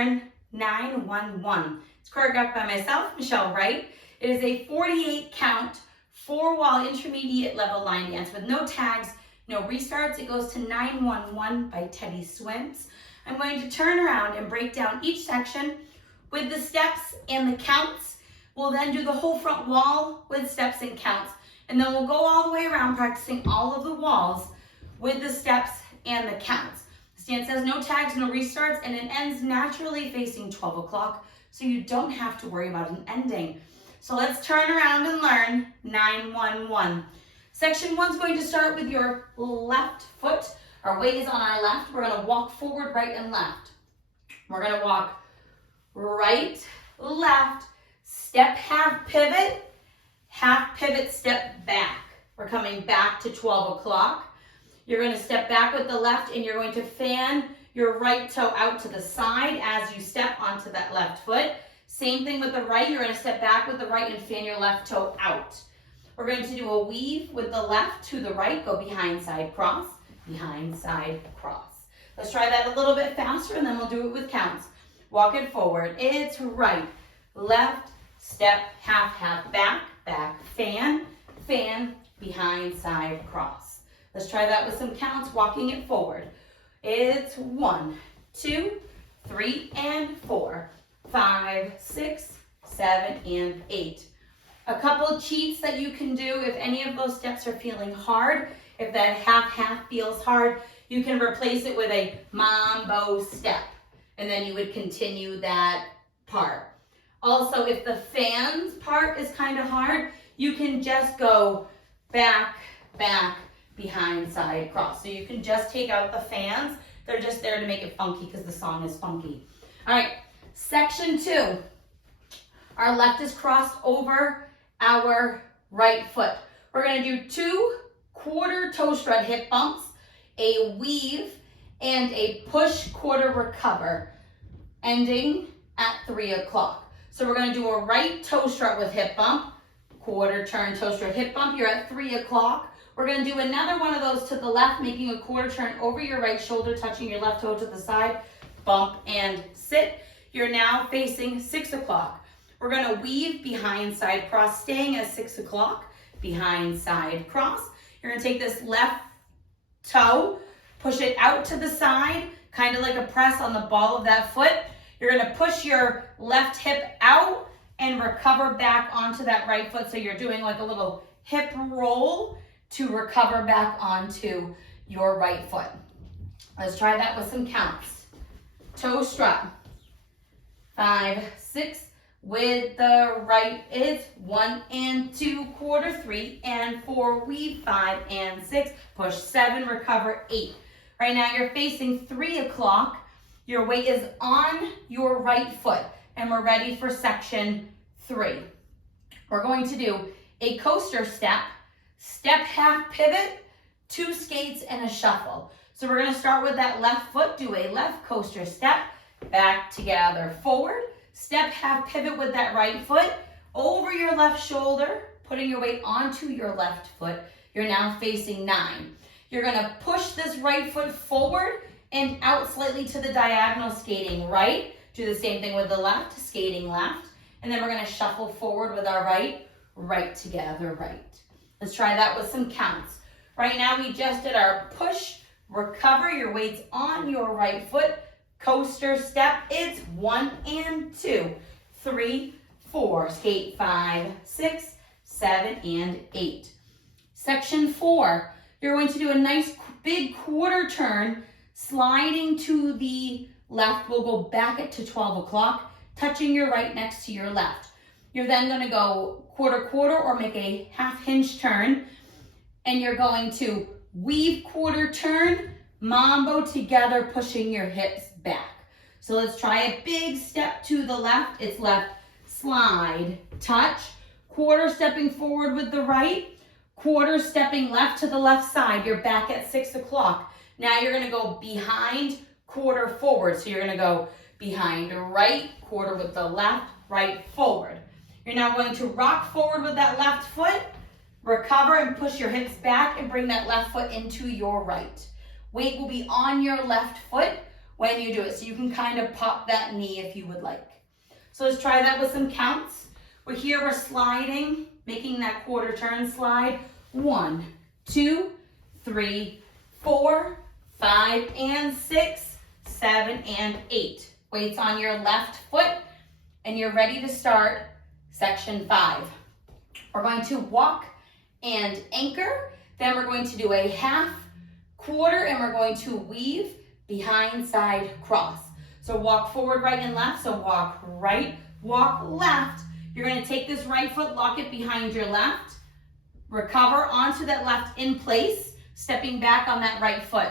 learn 911. It's choreographed by myself, Michelle Wright. It is a 48 count, 4-wall intermediate level line dance with no tags, no restarts. It goes to 911 by Teddy Swims. I'm going to turn around and break down each section with the steps and the counts. We'll then do the whole front wall with steps and counts. And then we'll go all the way around practicing all of the walls with the steps and the counts. This dance has no tags, no restarts, and it ends naturally facing 12 o'clock, so you don't have to worry about an ending. So let's turn around and learn 911. Section 1 is going to start with your left foot. Our weight is on our left. We're going to walk forward, right, and left. We're going to walk right, left, step, half pivot, step back. We're coming back to 12 o'clock. You're going to step back with the left and you're going to fan your right toe out to the side as you step onto that left foot. Same thing with the right. You're going to step back with the right and fan your left toe out. We're going to do a weave with the left to the right. Go behind, side, cross, behind, side, cross. Let's try that a little bit faster and then we'll do it with counts. Walk it forward. It's right, left, step, half, back, fan, behind, side, cross. Let's try that with some counts, walking it forward. It's 1, 2, 3, and 4, 5, 6, 7, and 8. A couple cheats that you can do if any of those steps are feeling hard. If that half feels hard, you can replace it with a mambo step, and then you would continue that part. Also, if the fans part is kind of hard, you can just go back, behind, side, cross. So you can just take out the fans. They're just there to make it funky because the song is funky. All right, section 2. Our left is crossed over our right foot. We're going to do 2 quarter toe strut hip bumps, a weave, and a push quarter recover, ending at 3 o'clock. So we're going to do a right toe strut with hip bump, quarter turn toe strut hip bump. You're at 3 o'clock. We're going to do another one of those to the left, making a quarter turn over your right shoulder, touching your left toe to the side, bump and sit. You're now facing 6 o'clock. We're going to weave behind, side, cross, staying at 6 o'clock, behind, side, cross. You're going to take this left toe, push it out to the side, kind of like a press on the ball of that foot. You're going to push your left hip out and recover back onto that right foot. So you're doing like a little hip roll to recover back onto your right foot. Let's try that with some counts. Toe strut. 5, 6. With the right is 1 and 2, quarter, 3 and 4, weave, 5 and 6, push 7, recover 8. Right now you're facing 3 o'clock. Your weight is on your right foot, and we're ready for section 3. We're going to do a coaster step, step, half pivot, 2 skates, and a shuffle. So we're going to start with that left foot, do a left coaster step, back together, forward, step, half pivot with that right foot, over your left shoulder, putting your weight onto your left foot. You're now facing 9. You're going to push this right foot forward and out slightly to the diagonal, skating right. Do the same thing with the left, skating left. And then we're going to shuffle forward with our right together, right. Let's try that with some counts. Right now we just did our push, recover, your weight's on your right foot, coaster step, it's 1 and 2, 3, 4, skate 5, 6, 7, and 8. Section 4, you're going to do a nice big quarter turn, sliding to the left. We'll go back it to 12 o'clock, touching your right next to your left. You're then going to go quarter or make a half hinge turn, and you're going to weave quarter turn, mambo together, pushing your hips back. So let's try a big step to the left. It's left, slide, touch, quarter stepping forward with the right, quarter stepping left to the left side. You're back at 6 o'clock. Now you're going to go behind, quarter forward. So you're going to go behind right, quarter with the left, right, forward. You're now going to rock forward with that left foot, recover and push your hips back and bring that left foot into your right. Weight will be on your left foot. when you do it. So you can kind of pop that knee if you would like. So let's try that with some counts. We're sliding, making that quarter turn slide. 1, 2, 3, 4, 5, and 6, 7, and 8. Weights on your left foot, and you're ready to start section 5. We're going to walk and anchor, then we're going to do a half, quarter, and we're going to weave behind, side, cross. So walk forward, right, and left. So walk right, walk left. You're going to take this right foot, lock it behind your left, recover onto that left in place, stepping back on that right foot.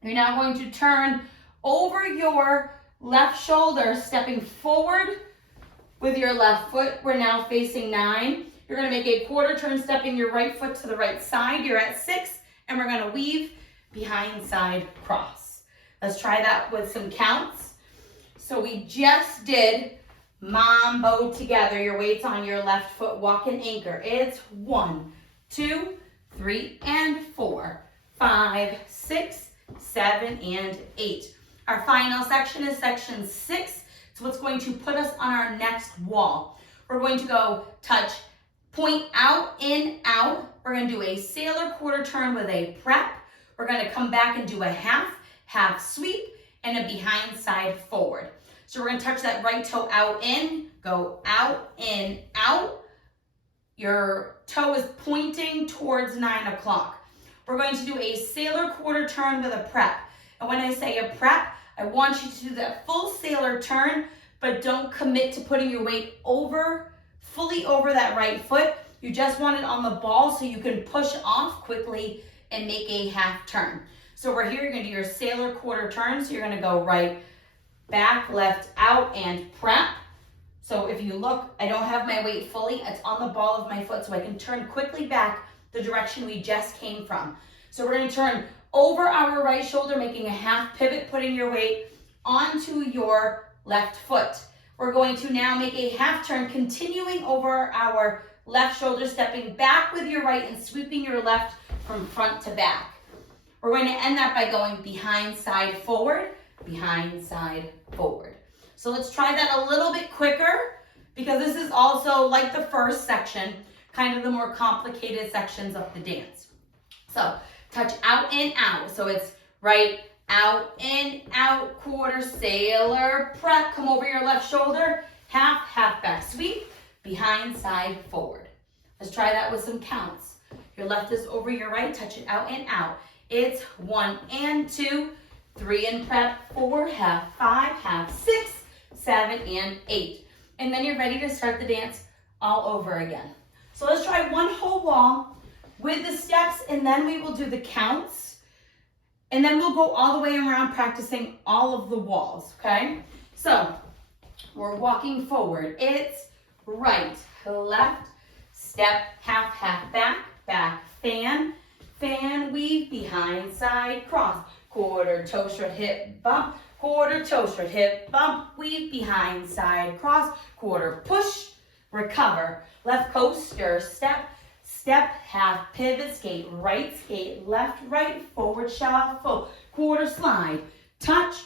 You're now going to turn over your left shoulder, stepping forward with your left foot. We're now facing 9. You're going to make a quarter turn, stepping your right foot to the right side. You're at 6, and we're going to weave behind, side, cross. Let's try that with some counts. So we just did mambo together. Your weight's on your left foot, walk and anchor. It's 1, 2, 3, and 4, 5, 6, 7, and 8. Our final section is section 6. It's what's going to put us on our next wall. We're going to go touch, point out, in, out. We're going to do a sailor quarter turn with a prep. We're going to come back and do a half, half sweep, and a behind side forward. So we're going to touch that right toe out, in, go out, in, out. Your toe is pointing towards 9 o'clock. We're going to do a sailor quarter turn with a prep. And when I say a prep, I want you to do that full sailor turn, but don't commit to putting your weight fully over that right foot. You just want it on the ball so you can push off quickly and make a half turn. So we're here, you're going to do your sailor quarter turn. So you're going to go right, back, left, out, and prep. So if you look, I don't have my weight fully. It's on the ball of my foot, so I can turn quickly back the direction we just came from. So we're going to turn over our right shoulder, making a half pivot, putting your weight onto your left foot. We're going to now make a half turn, continuing over our left shoulder, stepping back with your right and sweeping your left from front to back. We're going to end that by going behind, side, forward, behind, side, forward. So let's try that a little bit quicker, because this is also, like the first section, kind of the more complicated sections of the dance. So touch out and out. So it's right, out, in, out, quarter, sailor, prep, come over your left shoulder, half, half back sweep, behind, side, forward. Let's try that with some counts. Your left is over your right, touch it out and out. It's 1 and 2, 3 and prep, 4, half, 5, half, 6, 7, and 8. And then you're ready to start the dance all over again. So let's try one whole wall with the steps, and then we will do the counts. And then we'll go all the way around practicing all of the walls, okay? So we're walking forward. It's right, left, step, half, half, back, back, fan, fan, weave, behind, side, cross, quarter, toe strut, hip, bump, quarter, toe strut, hip, bump, weave, behind, side, cross, quarter, push, recover, left coaster, step, step, half, pivot, skate, left, right, forward, shuffle, quarter, slide, touch,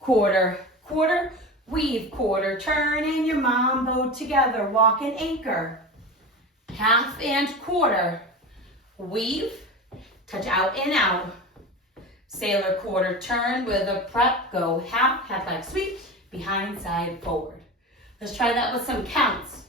quarter, quarter, weave, quarter, turn, and your mambo together, walk and anchor, half and quarter, weave, touch out and out, sailor quarter turn with a prep, go half, half back sweep, behind, side, forward. Let's try that with some counts.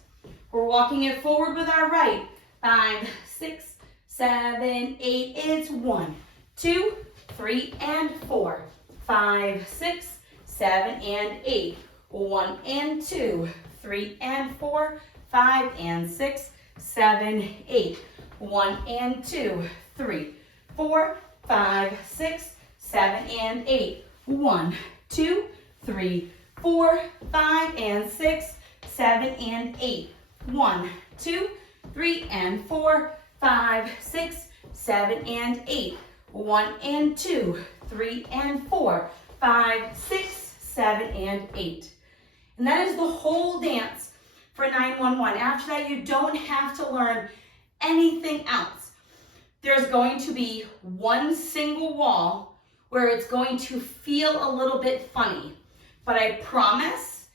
We're walking it forward with our right, 5, 6, 7, 8, it's 1, 2, 3, and 4, 5, 6, 7, and 8, 1 and 2, 3 and 4, 5 and 6, 7, 8, 1 and 2, 3, 4, 5, 6, 7, and 8, 1, 2, 3, 4, 5, and 6, 7, and 8, 1, 2, 3, and 4, 5, 6, 7, and 8, 1 and 2, 3 and 4, 5, 6, 7, and 8. And that is the whole dance for 911. After that, you don't have to learn anything else. There's going to be one single wall where it's going to feel a little bit funny, but I promise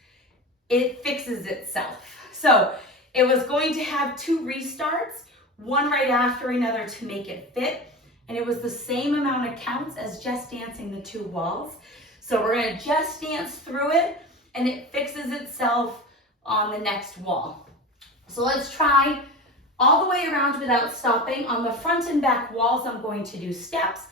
it fixes itself. So it was going to have 2 restarts, one right after another to make it fit. And it was the same amount of counts as just dancing the 2 walls. So we're gonna just dance through it and it fixes itself on the next wall. So let's try all the way around without stopping. On the front and back walls, I'm going to do steps.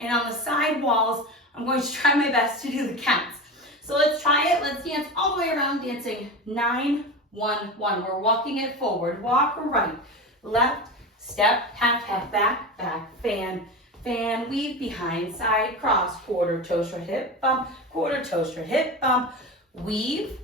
And on the side walls, I'm going to try my best to do the counts. So let's try it. Let's dance all the way around, dancing 9, 1, 1. We're walking it forward. Walk right, left, step, half, half, back, back, fan, fan, weave, behind, side, cross, quarter, toe, straight, hip, bump, quarter, toe, straight, hip, bump, weave,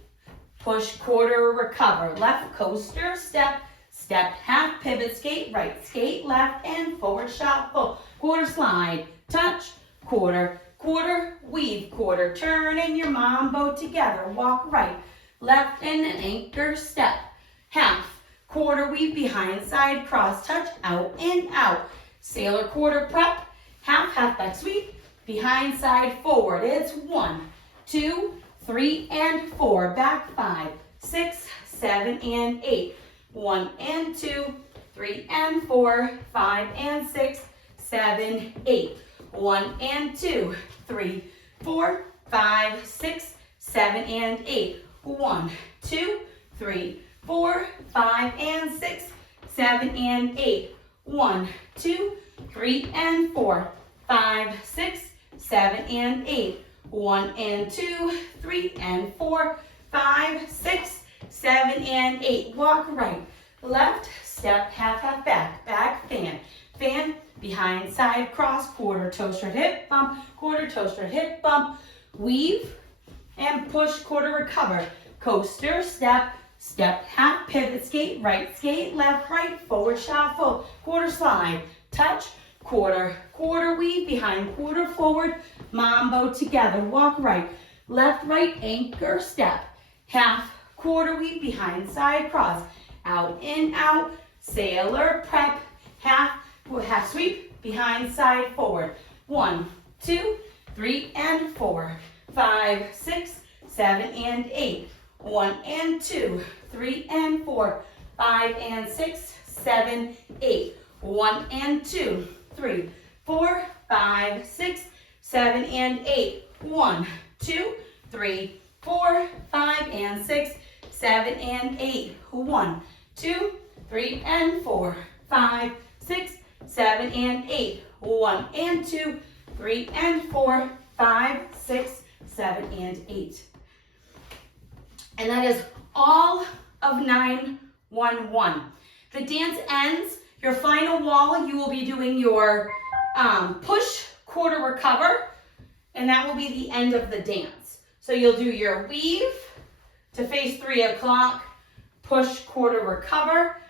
push, quarter, recover, left, coaster, step, step, half, pivot, skate, right, skate, left, and forward, shuffle, quarter, slide, touch, quarter, quarter, weave, quarter, turn, and your mambo together, walk right, left, and an anchor, step, half, quarter, weave, behind, side, cross, touch, out, and out, sailor, quarter, prep, half, half, back, sweep, behind, side, forward, it's 1, 2, 3, and 4, back, 5, 6, 7, and 8, 1 and 2, 3 and 4, 5 and 6, 7, 8, 1 and 2, 3, 4, 5, 6, 7, and 8, 1, 2, 3, 4, 5, and 6, 7, and 8, 1, 2, 3, and 4, 5, 6, 7, and 8, 1 and 2, 3 and 4, 5, 6, 7, and 8. Walk right, left, step, half, half, back, back, fan, fan, behind, side, cross, quarter, toe, straight, hip, bump, quarter, toe, straight, hip, bump, weave, and push, quarter, recover, coaster, step, step, half, pivot, skate, left, right, forward, shuffle, quarter, slide, touch, quarter, quarter, weave, behind, quarter, forward, mambo together, walk right, left, right, anchor, step, half, quarter, weave, behind, side, cross, out, in, out, sailor, prep, half, half sweep, behind, side, forward, 1, 2, 3, and 4, 5, 6, 7, and 8, 1 and 2, 3 and 4, 5 and 6, 7, 8, 1 and 2, 3, 4, 5, 6, 7, and 8, 1, 2, 3, 4, 5, and 6, 7, and 8, 1, 2, 3, and 4, 5, 6, 7, and 8, 1 and 2, 3 and 4, 5, 6, 7, and 8. And that is all of 9, 1, 1. The dance ends. Your final wall, you will be doing your push, quarter, recover, and that will be the end of the dance. So you'll do your weave to face 3 o'clock, push, quarter, recover,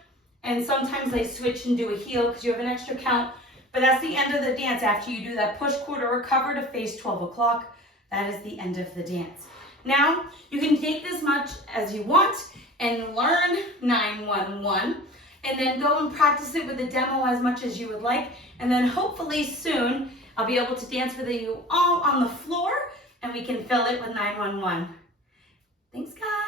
and sometimes they switch and do a heel because you have an extra count, but that's the end of the dance. After you do that push, quarter, recover to face 12 o'clock, that is the end of the dance. Now, you can take this much as you want and learn 911, and then go and practice it with a demo as much as you would like, and then hopefully soon I'll be able to dance with you all on the floor and we can fill it with 911. Thanks, guys.